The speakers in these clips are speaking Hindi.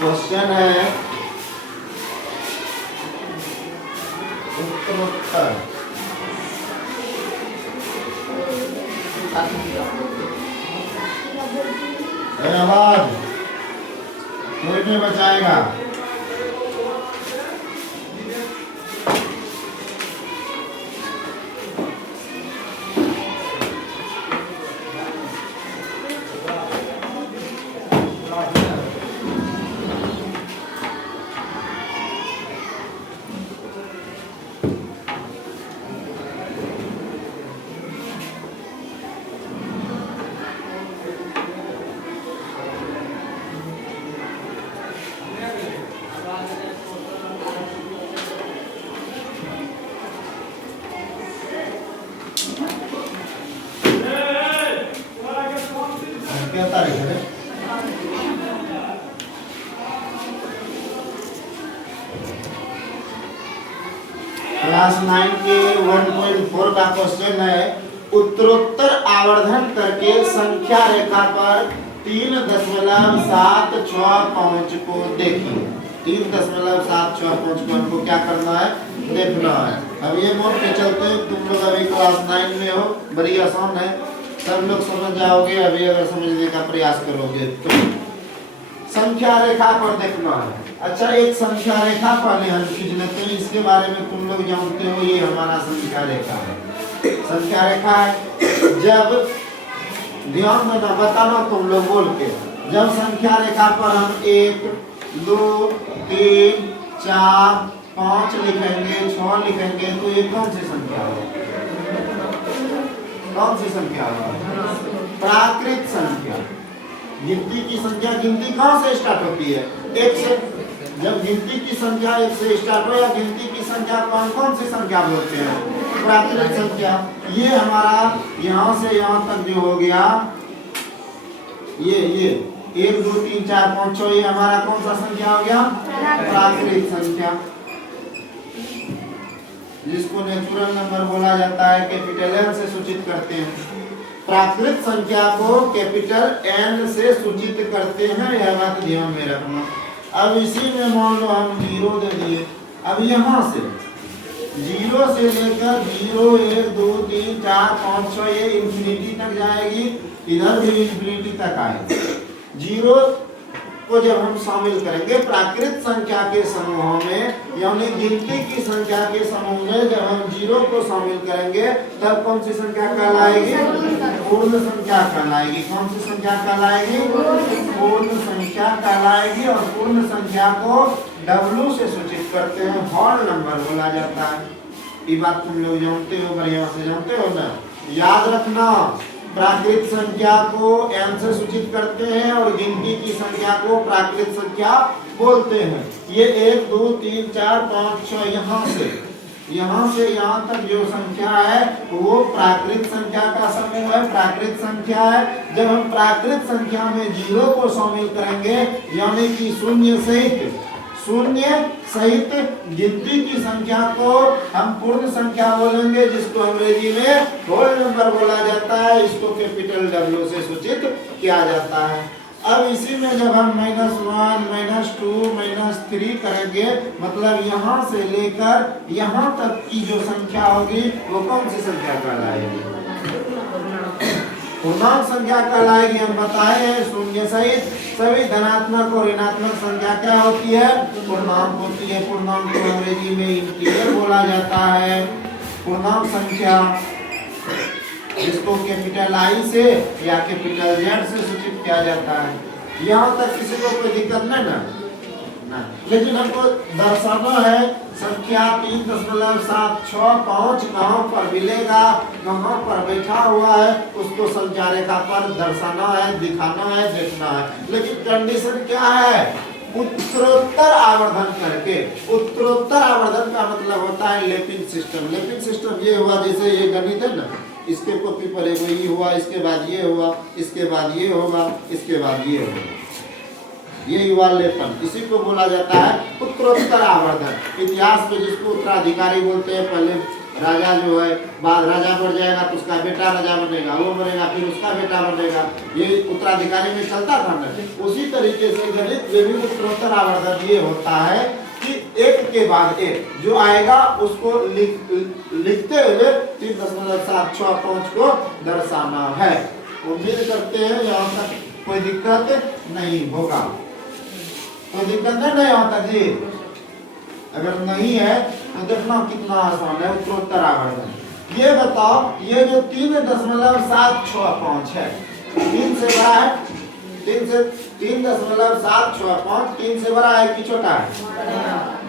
क्वेश्चन है उत्तरोत्तर आवाज कोई नहीं बचाएगा। क्या तारीख है? क्लास 9 के 1.4 का क्वेश्चन है उत्तरोत्तर आवर्धन करके संख्या रेखा पर 3.765 को देखिए। 3.765 को हमको क्या करना है, देखना है। अब ये मोड पे चलते हैं, तुम लोग अभी क्लास 9 में हो, बड़ी आसान है, सब लोग समझ जाओगे। अभी अगर समझने का प्रयास करोगे तो संख्या रेखा पर देखना है। अच्छा, एक संख्या रेखा पहले हम खींच लेते हैं, इसके बारे में तुम लोग जानते हो। ये हमारा संख्या रेखा है, संख्या रेखा है। जब ध्यान देना, बताना तुम लोग बोल के, जब संख्या रेखा पर हम 1 2 3 4 5 लिखेंगे, 6 लिखेंगे, तो ये कौन सी संख्या है? कौन सी संख्या है? प्राकृत संख्या। गिनती की संख्या, गिनती कहाँ से स्टार्ट होती है? 1 से। जब गिनती की संख्या 1 से स्टार्ट हो, या गिनती की संख्या कौन सी संख्या बोलते हैं? प्राकृत संख्या। ये हमारा यहाँ से यहाँ तक जो हो गया, ये 1 2 3 4 5 6, ये हमारा कौन सा संख्या हो गया? प्राकृत संख्या, जिसको नेचुरल नंबर बोला जाता है, कैपिटल एन से सूचित करते हैं। प्राकृत संख्या को कैपिटल एन से सूचित करते हैं, यह बात ध्यान में रखना। अब इसी में मान लो हम 0 दे दिए। अब यहाँ से 0 से लेकर 0 1 2 3 4 5 6 ये इंफिनिटी तक जाएगी, इधर भी इंफिनिटी तक आएगी। 0 को जब हम शामिल करेंगे प्राकृत संख्या के समूह में, यानी गिनती की संख्या के समूह में जब हम 0 को शामिल करेंगे, तब कौन सी संख्या कहलाएगी? पूर्ण संख्या कहलाएगी। कौन सी संख्या कहलाएगी? पूर्ण संख्या कहलाएगी। और पूर्ण संख्या को W से सूचित करते हैं, होल नंबर बोला जाता है। ये बात तुम लोग जानते हो, बढ़िया से जानते हो ना। याद रखना, प्राकृत संख्या को n से सूचित करते हैं और गिनती की संख्या को प्राकृत संख्या बोलते हैं। ये 1 2 3 4 5 6 यहाँ से यहाँ तक जो संख्या है वो प्राकृत संख्या का समूह है, प्राकृत संख्या है। जब हम प्राकृत संख्या में 0 को शामिल करेंगे, यानी कि शून्य सहित गिनती की संख्या को हम पूर्ण संख्या बोलेंगे, जिसको अंग्रेजी में होल नंबर बोला जाता है। इसको कैपिटल W से सूचित किया जाता है। अब इसी में जब हम -1 -2 -3 करेंगे, मतलब यहाँ से लेकर यहाँ तक की जो संख्या होगी वो कौन सी संख्या कहलाएगी? पूर्णांक संख्या कहलाएगी। हम बताए हैं शून्य सहित सभी धनात्मक और ऋणात्मक संख्या क्या होती है? पूर्णांक होती है। पूर्णांक को अंग्रेजी में इंटीजर बोला जाता है। पूर्णांक संख्या जिसको कैपिटल I से या कैपिटल Z से सूचित किया जाता है। यहाँ तक किसी को कोई दिक्कत नहीं ना? लेकिन हमको दर्शाना है संख्या 3.765 कहाँ पर मिलेगा, कहाँ पर बैठा हुआ है, उसको संख्या रेखा पर दर्शाना है, दिखाना है, देखना है। लेकिन कंडीशन क्या है? उत्तरोत्तर आवर्धन करके। उत्तरोत्तर आवर्धन का मतलब होता है लैपिंग सिस्टम। लैपिंग सिस्टम ये हुआ, जैसे ये गणित है ना, इसके कॉपी पर ये हुआ, इसके बाद ये हुआ, इसके बाद ये होगा, इसके बाद ये होगा, ये युवा लेपन, इसी को बोला जाता है उत्तरोत्तर आवर्धन। इतिहास में जिसको उत्तराधिकारी बोलते हैं, पहले राजा जो है, बाद राजा बढ़ जाएगा तो उसका बेटा राजा बनेगा, वो मरेगा फिर उसका बेटा बनेगा, ये उत्तराधिकारी में चलता था ना। उसी तरीके से गणित में भी उत्तरोत्तर आवर्धन ये होता है कि एक के बाद एक जो आएगा उसको लिखते हुए 3.765 को दर्शाना है। उम्मीद करते हैं यहाँ तक कोई दिक्कत नहीं होगा। कोई दिक्कत नहीं होता जी? अगर नहीं है तो देखना कितना आसान है उत्तरोत्तर आवर्धन। ये बताओ, ये जो 3.765 है 3 से बड़ा है, 3.765 3 से बड़ा है कि छोटा है?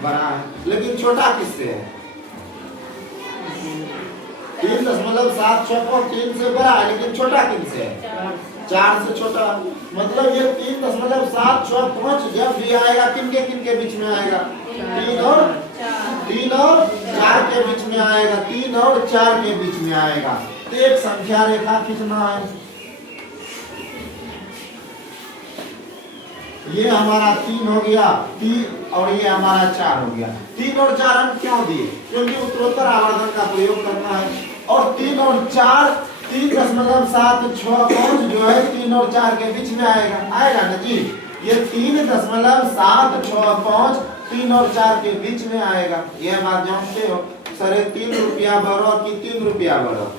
बड़ा है। लेकिन छोटा किससे है? 3.765 3 से बड़ा है लेकिन छोटा किससे है? 4 से छोटा। मतलब ये 3.765 जब भी आएगा किनके बीच में आएगा? 3 और 4 के बीच में आएगा। 3 और 4 के बीच में आएगा। तो एक संख्या रेखा खींचना है। ये हमारा 3 हो गया, 3 और ये हमारा 4 हो गया। 3 और 4 हम क्यों दिए? क्योंकि उत्तरोत्तर आवर्धन का प्रयोग करना है। और 3 और 4 3.765 जो है 3 और 4 के बीच में आएगा ना जी। ये 3.765 3 और 4 के बीच में आएगा। यह बात जानते हो? 3.5 रुपया बड़ो कि 3 रुपया बड़ो?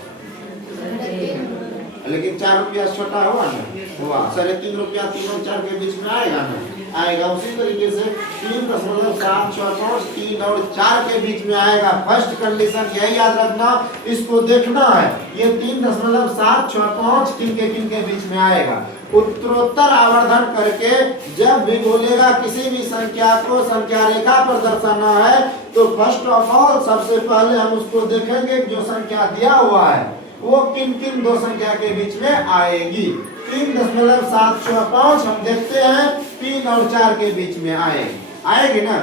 लेकिन 4 रुपया छोटा हुआ ना, हुआ 3.5 रुपया 3 और 4 के बीच में आएगा ना, आएगा। उसी तरीके से 3.765 3 और 4 के बीच में आएगा। फर्स्ट कंडीशन यही याद रखना, इसको देखना है। ये 3.765 किनके बीच में आएगा। उत्तरोत्तर आवर्धन करके जब भी बोलेगा किसी भी संख्या को संख्या रेखा पर दर्शाना है तो फर्स्ट ऑफ ऑल सबसे पहले हम उसको देखेंगे जो संख्या दिया हुआ है वो किन दो संख्या के बीच में आएगी। 3.765 हम देखते हैं 3 और 4 के बीच में आएगी ना।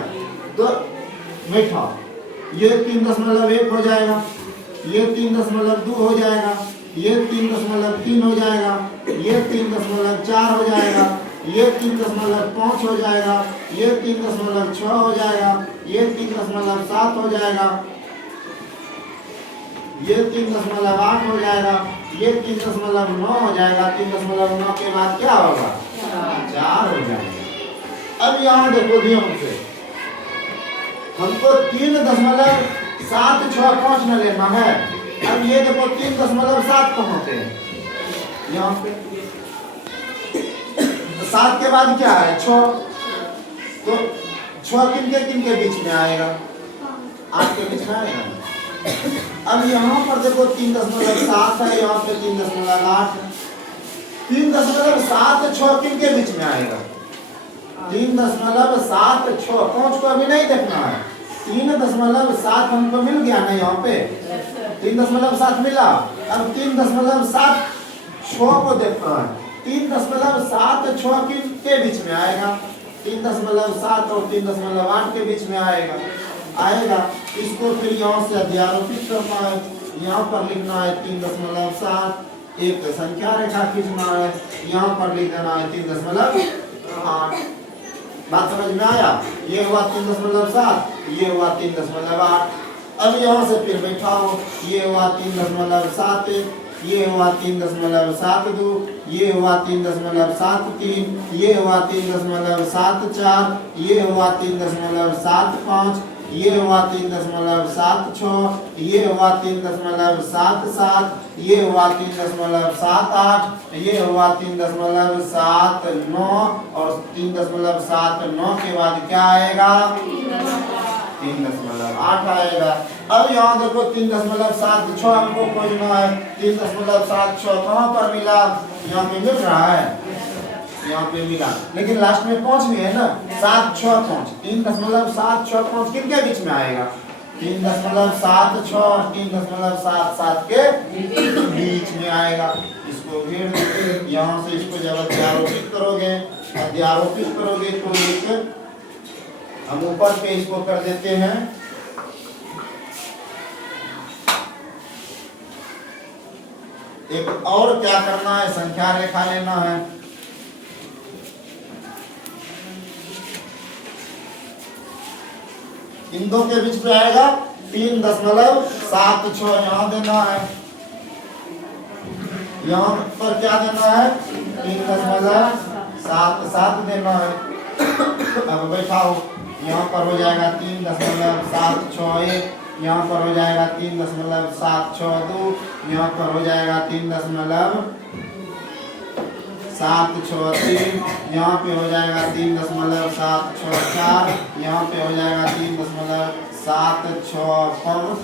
तो बैठा, ये 3.1 हो जाएगा, ये 3.2 हो जाएगा, ये 3.3 हो जाएगा, ये 3.4 हो जाएगा, ये 3.5 हो जाएगा, ये 3.6 हो जाएगा, ये 3.7 हो जाएगा, ये 3.8 हो जाएगा, ये 3.9 हो जाएगा। 3.9 के बाद क्या होगा? 4 हो जाएगा। अब यहाँ देखो ध्यान से, हमको 3.765 न लेना है। अब ये देखो 3.7 कहाँ पे है? यहाँ पे। 7 के बाद क्या है? 6। तो 6 किनके बीच में आएगा? 8 के बीच में आएगा। अब यहाँ पर देखो 3.7 है, यहाँ पे 3.8 है। 3.76 किनके बीच में आएगा? 3.76 5 को अभी नहीं देखना है। 3.7 हमको मिल गया ना यहाँ पे, 3.7 मिला। अब 3.76 को देखना है। 3.76 किनके बीच में आएगा? 3.7 और 3.8 के बीच में आएगा। इसको फिर यहाँ से अध्यारोपित करना है। यहाँ पर लिखना है 3.7, एक संख्या रेखा खींचना है, यहाँ पर लिख देना है 3.8। बात समझ में आया? ये हुआ 3.7, ये हुआ 3.8। अब यहाँ से फिर बैठाओ, ये हुआ 3.7, ये हुआ 3.72, ये हुआ 3.73, ये हुआ 3.74, ये हुआ 3.75, ये हुआ 3.76, ये हुआ 3.77, ये हुआ 3.78, ये हुआ 3.79 और 3.79 के बाद क्या आएगा? 3.8 आएगा। अब यहाँ देखो 3.76 हमको खोजना है। 3.76 कहाँ पर मिला? यहाँ पे मिल रहा है, यहाँ पे मिला, लेकिन लास्ट में 5 भी है ना। 765 3.765 किनके बीच में आएगा? 3.76 और 3.77 के बीच में आएगा। इसको घेर देंगे, यहाँ से इसको जब अध्यारोपित करोगे तो एक हम ऊपर पे इसको कर देते हैं। एक और क्या करना है? संख्या रेखा लेना है। इन दो के बीच में आएगा 3.7 7 6 यहाँ देना है, यहाँ पर क्या देना है 3.77 देना है। अब बैठाओ, यहाँ पर हो जाएगा 3.761, यहाँ पर हो जाएगा 3.762, यहाँ पर हो जाएगा 3.763, यहाँ पे हो जाएगा 3.764, यहाँ पे हो जाएगा 3.765,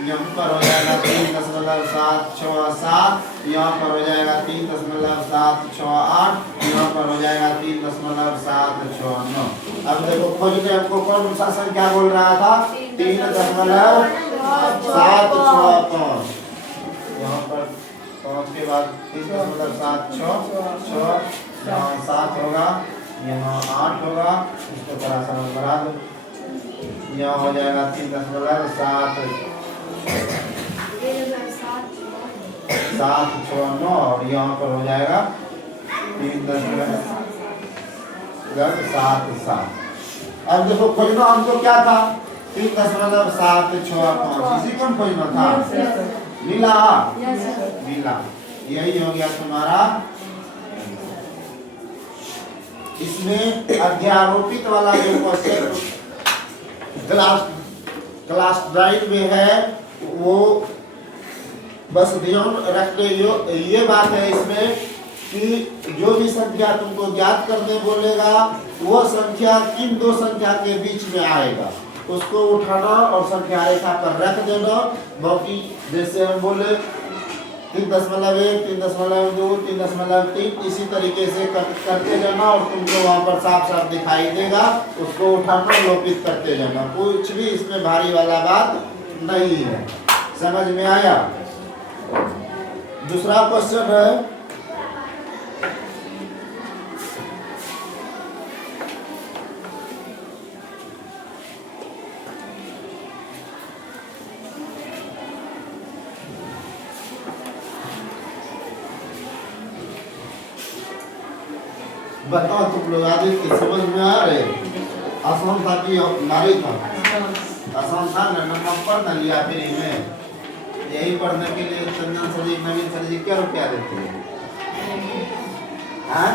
यहाँ पर हो जाएगा 3.767, यहाँ पर हो जाएगा 3.768, यहाँ पर हो जाएगा 3.769। अब देखो खोजने हमको कौन सा संख्या बोल रहा था 3.765, यहाँ पर 5 के बाद 3.766, यहाँ 7 होगा, यहाँ 8 होगा, इसको थोड़ा सा बढ़ा दो, यहाँ हो जाएगा 3.769 और यहाँ पर हो जाएगा 3.77। अब देखो खोजना हमको क्या था 3.765, इसी को हम खोजना था। मिला मिला, यही हो गया तुम्हारा। इसमें अध्यारोपित वाला जो क्वेश्चन क्लास 9 में है वो बस ध्यान रखने ये बात है इसमें कि जो भी संख्या तुमको ज्ञात करने बोलेगा वो संख्या किन दो संख्या के बीच में आएगा उसको उठाना और संख्या रेखा पर रख देना। बाकी जैसे हम बोले 3.1, 3.2, 3.3 इसी तरीके से करते जाना और तुमको वहाँ पर साफ साफ दिखाई देगा, उसको उठाना लोपित करते जाना। कुछ भी इसमें भारी वाला बात नहीं है। समझ में आया? दूसरा क्वेश्चन है बताओ तुम लोग आदित्य समझ में आ रहे? आसान था कि नारी था? आसान था ना, नंबर पढ़ ना लिया फिर में। यही पढ़ने के लिए चंदन सर जी, नवीन सर जी क्या रुपया देते हैं? हाँ?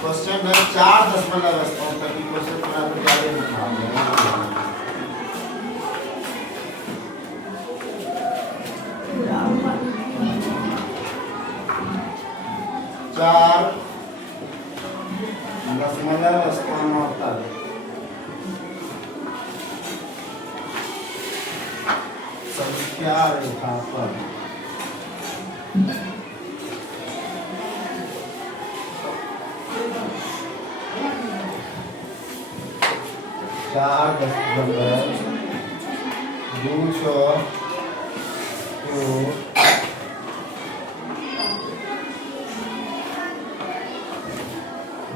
क्वेश्चन है 4.8 तक की क्वेश्चन थोड़ा सा ज्यादा लिखा है। 4.8 संख्या रेखा पर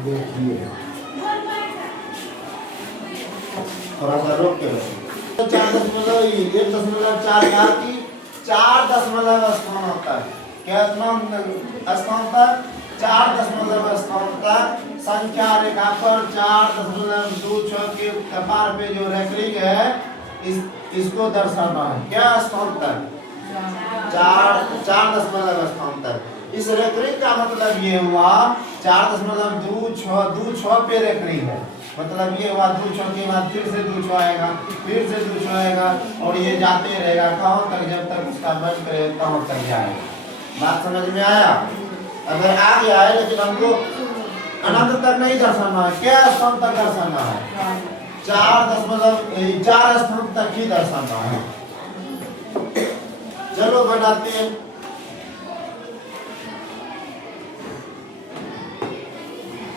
देखिए थोड़ा सा रोक के 4.1 की 4 स्थान होता है। क्या स्थान तक? 4 स्थान तक संख्या रेखा पर 4.26 के कपार पे जो रेखरिंग है इसको दर्शाना है। क्या स्थान तक? 4 स्थान तक। इस रेखरिंग का मतलब ये हुआ 4.26 पे रेखरिंग है, मतलब ये हुआ 2 के बाद फिर से 2 आएगा, फिर से 2 आएगा और ये जाते रहेगा कहाँ तक, जब तक उसका मन करे कहाँ तक जाएगा। बात समझ में आया? अगर आ गया है लेकिन हमको अनंत तक नहीं दर्शाना है। क्या स्थान तक दर्शाना है? 4 स्थान तक ही दर्शाना है। चलो बनाते हैं।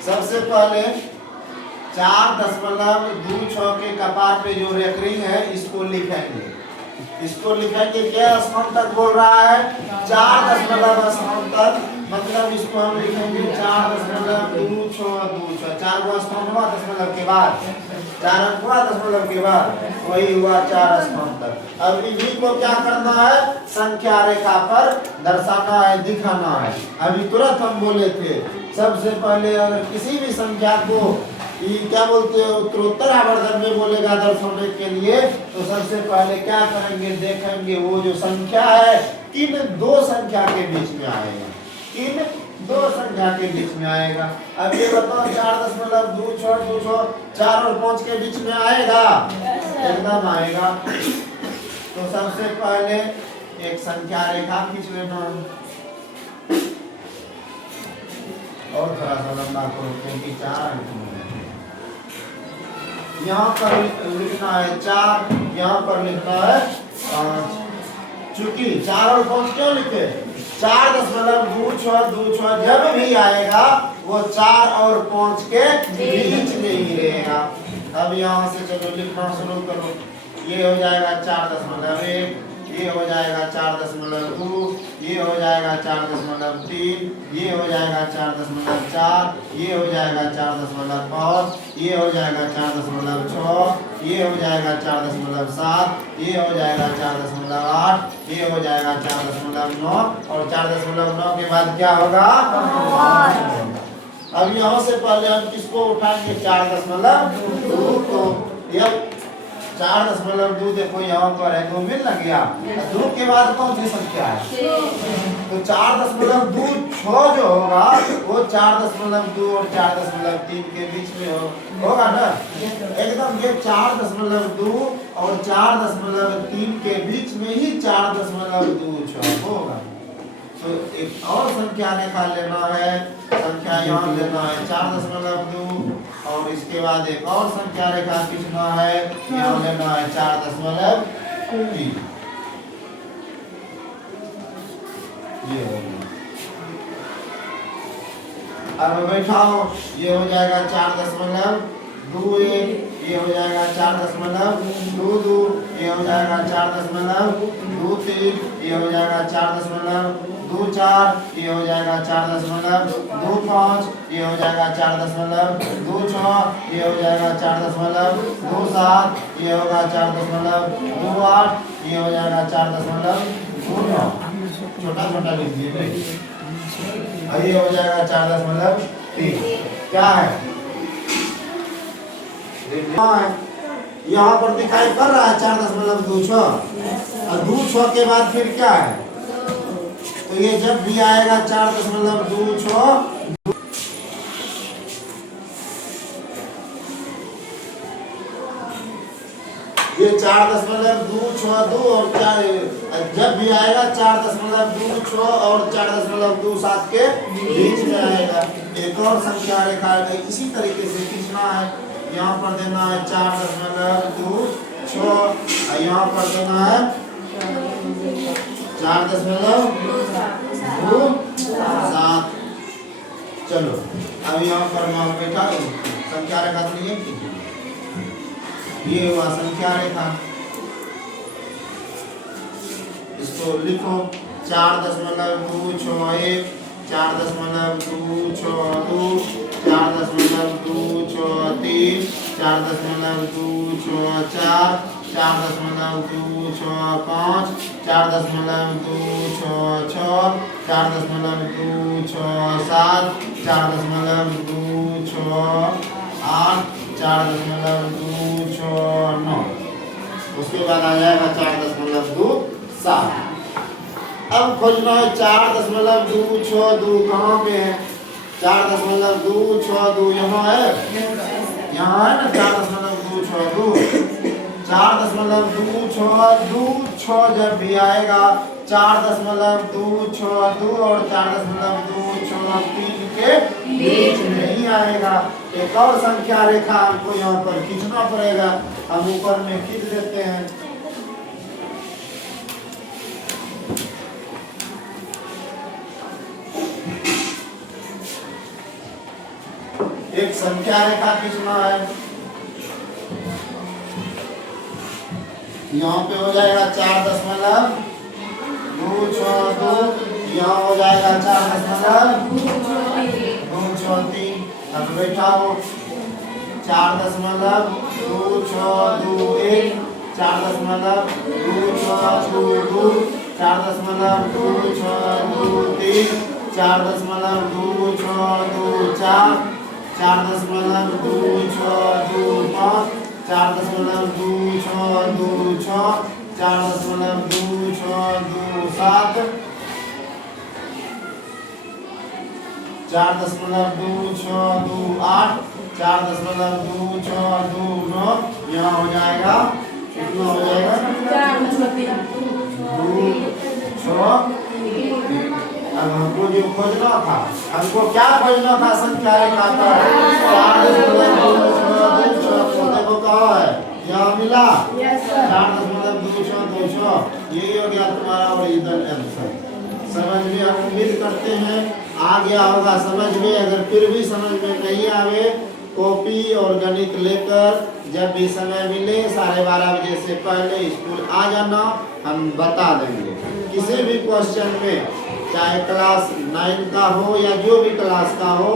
सबसे पहले 4.26 के कपार पे जो रेखरिंग है इसको लिखेंगे। इसको लिखेंगे क्या स्थान तक बोल रहा है? 4 स्थान तक, मतलब इसको हम लिखेंगे 4.26 4 स्थान हुआ दशमलव के बाद, 4 अंक हुआ दशमलव के बाद, वही हुआ 4 स्थान तक। अब इन्हीं को क्या करना है? संख्या रेखा पर दर्शाना है, दिखाना है। अभी तुरंत हम बोले थे सबसे पहले अगर किसी भी संख्या को ये क्या बोलते हैं, उत्तरोत्तर आवर्धन में बोलेगा दर्शाने के लिए, तो सबसे पहले क्या करेंगे, देखेंगे वो जो संख्या है किन दो संख्या के बीच में आएगा, किन दो संख्या के बीच में आएगा। अब ये बताओ 4.26 4 और 5 के बीच में आएगा, एकदम आएगा। तो सबसे पहले एक संख्या रेखा खींच लेना और थोड़ा सा लंबा करो क्योंकि 4 अंक में यहाँ पर लिखना है 4, यहाँ पर लिखना है 5। चूंकि 4 और 5 क्यों लिखे, 4.26 जब भी आएगा वो 4 और 5 के बीच में ही रहेगा। अब यहाँ से चलो लिखना शुरू करो, ये हो जाएगा 4.1, ये हो जाएगा 4.2, ये हो जाएगा 4.3, ये हो जाएगा 4.4, ये हो जाएगा 4.5, ये हो जाएगा 4.6, ये हो जाएगा 4.7, ये हो जाएगा 4.8, ये हो जाएगा 4.9 और 4.9 के बाद क्या होगा, अब यहाँ से पहले हम किसको उठाएंगे, 4.2 को। यह 4.2 देखो यहाँ पर है, 2 मिल लग गया, 2 के बाद कौन सी संख्या है, तो 4.26 जो होगा वो 4.2 और 4.3 के बीच में होगा ना, एकदम ये 4.2 और 4.3 के बीच में ही 4.26 होगा। तो एक और संख्या निकाल लेना है, संख्या यहाँ लेना है 4.2 और इसके बाद एक और संख्या रेखा खींचना है, यहाँ लेना है 4.3। ये हो गया। अब बैठाओ, ये हो जाएगा 4.21, ये हो जाएगा 4.22, ये हो जाएगा 4.23, ये हो जाएगा 4.24, ये हो जाएगा 4.25, ये हो जाएगा 4.26, ये हो जाएगा 4.27, ये होगा 4.28, ये हो जाएगा 4.29, छोटा छोटा लिखिए, ये हो जाएगा 4.3। क्या है, यहाँ पर दिखाई पड़ रहा है 4.26 और 2.6 के बाद फिर क्या है, तो ये जब भी आएगा 4.26, ये 4.262 और जब भी आएगा 4.26 और 4.27 के बीच में आएगा। एक और संख्या रेखा इसी तरीके से खींचना है, यहाँ पर देना है 4.26, यहाँ पर देना है 4.27। चलो अब यहाँ पर मैं बैठा संख्या रेखा तो ये हुआ संख्या रेखा, इसको लिखो 4.261, 4.262, 4.263, 4.264, 4.265, 4.266, 4.267, 4.268, 4.269, उसके बाद आ जाएगा 4.27। अब खोजना है 4.262 कहाँ पे है, 4.262 यहाँ है, यहाँ है ना 4.262, 4.262 जब भी आएगा 4.262 और 4.263 के बीच में ही आएगा। एक और संख्या रेखा हमको यहाँ पर खींचना पड़ेगा, हम ऊपर में खींच देते हैं। एक संख्या रेखा खींचना है, यहाँ पे हो जाएगा 4.262, यहाँ हो जाएगा 4.263। अब बैठाओ 4.261, 4.262, 4.263, 4.264, 4.2625, 4.2626, 4.2627, 4.2628, 4.2629, यहाँ हो जाएगा, कितना हो जाएगा 2, 6। अब हमको जो खोजना था, हमको क्या खोजना था संख्या रेखा का, 4.2626, देखो कहाँ है, यहाँ मिला 4.2626, यही हो गया तुम्हारा ओरिजिनल आंसर। समझ में हम उम्मीद करते हैं आ गया होगा समझ में। अगर फिर भी समझ में नहीं आवे, कॉपी और गणित लेकर जब भी समय मिले 12:30 बजे से पहले स्कूल आ जाना, हम बता देंगे। किसी भी क्वेश्चन में, चाहे क्लास 9 का हो या जो भी क्लास का हो,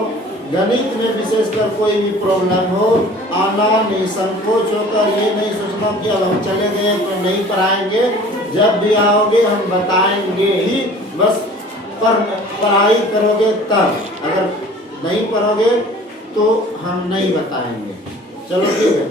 गणित में विशेषकर कोई भी प्रॉब्लम हो, आना, निसंकोच होकर ये नहीं सोचना कि अब हम चले गए तो नहीं पढ़ाएंगे। जब भी आओगे हम बताएंगे ही, बस पढ़ाई करोगे तब, अगर नहीं पढ़ोगे तो हम नहीं बताएंगे। चलो ठीक है।